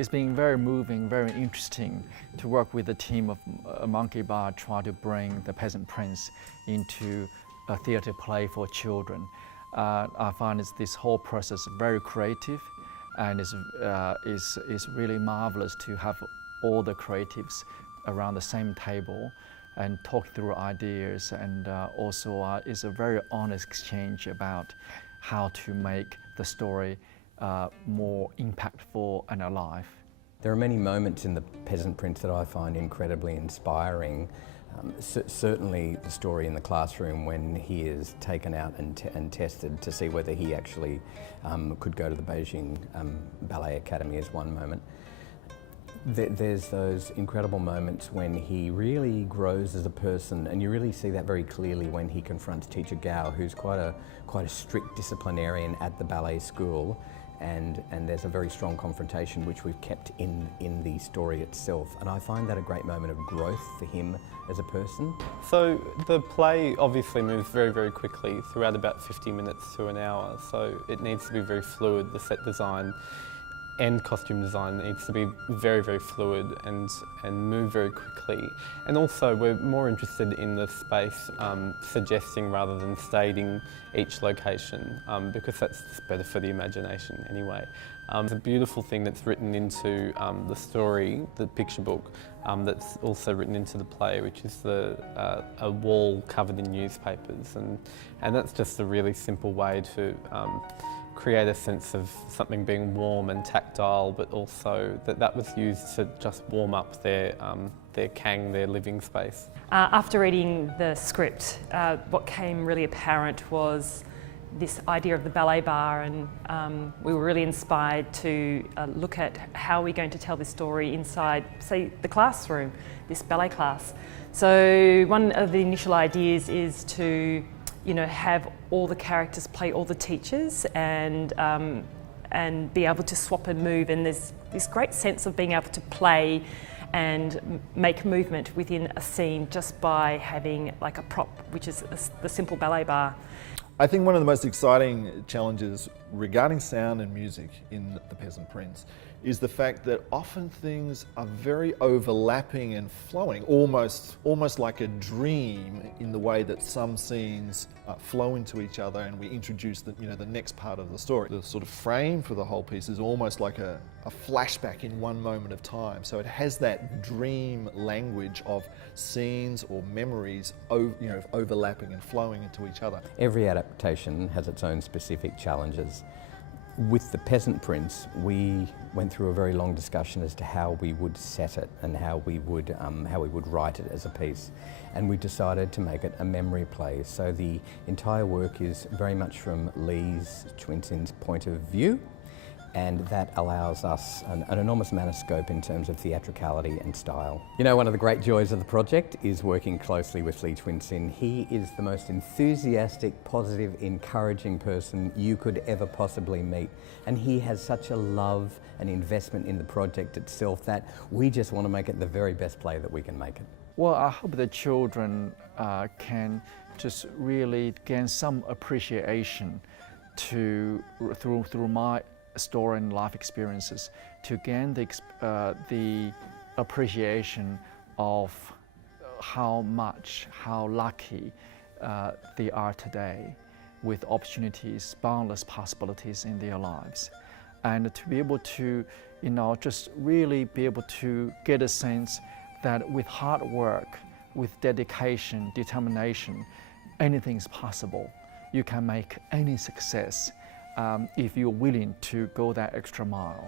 It's been very moving, very interesting to work with a team of Monkey Bar, try to bring the Peasant Prince into a theatre play for children. I find this whole process very creative, and it's really marvelous to have all the creatives around the same table and talk through ideas, and also it's a very honest exchange about how to make the story more impactful and alive. There are many moments in The Peasant Prince that I find incredibly inspiring. Certainly the story in the classroom when he is taken out and tested to see whether he actually could go to the Beijing Ballet Academy is one moment. There's those incredible moments when he really grows as a person, and you really see that very clearly when he confronts teacher Gao, who's quite a strict disciplinarian at the ballet school, and there's a very strong confrontation which we've kept in the story itself, and I find that a great moment of growth for him as a person. So the play obviously moves very, very quickly throughout about 50 minutes to an hour, so it needs to be very fluid. The set design and costume design needs to be very, very fluid and move very quickly. And also we're more interested in the space suggesting rather than stating each location, because that's better for the imagination anyway. The beautiful thing that's written into the story, the picture book, that's also written into the play, which is a wall covered in newspapers, and that's just a really simple way to create a sense of something being warm and tactile, but also that was used to just warm up their kang, their living space. After reading the script, what came really apparent was this idea of the ballet bar, and we were really inspired to look at how we're going to tell this story inside, say, the classroom, this ballet class. So one of the initial ideas is to have all the characters play all the teachers and be able to swap and move, and there's this great sense of being able to play and make movement within a scene just by having like a prop, which is the simple ballet bar. I think one of the most exciting challenges regarding sound and music in The Peasant Prince is the fact that often things are very overlapping and flowing, almost like a dream, in the way that some scenes flow into each other, and we introduce the next part of the story. The sort of frame for the whole piece is almost like a flashback in one moment of time. So it has that dream language of scenes or memories overlapping and flowing into each other. Every adaptation has its own specific challenges. With The Peasant Prince, we went through a very long discussion as to how we would set it and how we would write it as a piece, and we decided to make it a memory play. So the entire work is very much from Cunxin's point of view, and that allows us an enormous amount of scope in terms of theatricality and style. One of the great joys of the project is working closely with Cunxin. He is the most enthusiastic, positive, encouraging person you could ever possibly meet, and he has such a love and investment in the project itself that we just want to make it the very best play that we can make it. Well, I hope the children can just really gain some appreciation through my story and life experiences, to gain the appreciation of how lucky they are today, with opportunities, boundless possibilities in their lives, and to be able to just really be able to get a sense that with hard work, with dedication, determination, anything is possible. You can make any success if you're willing to go that extra mile.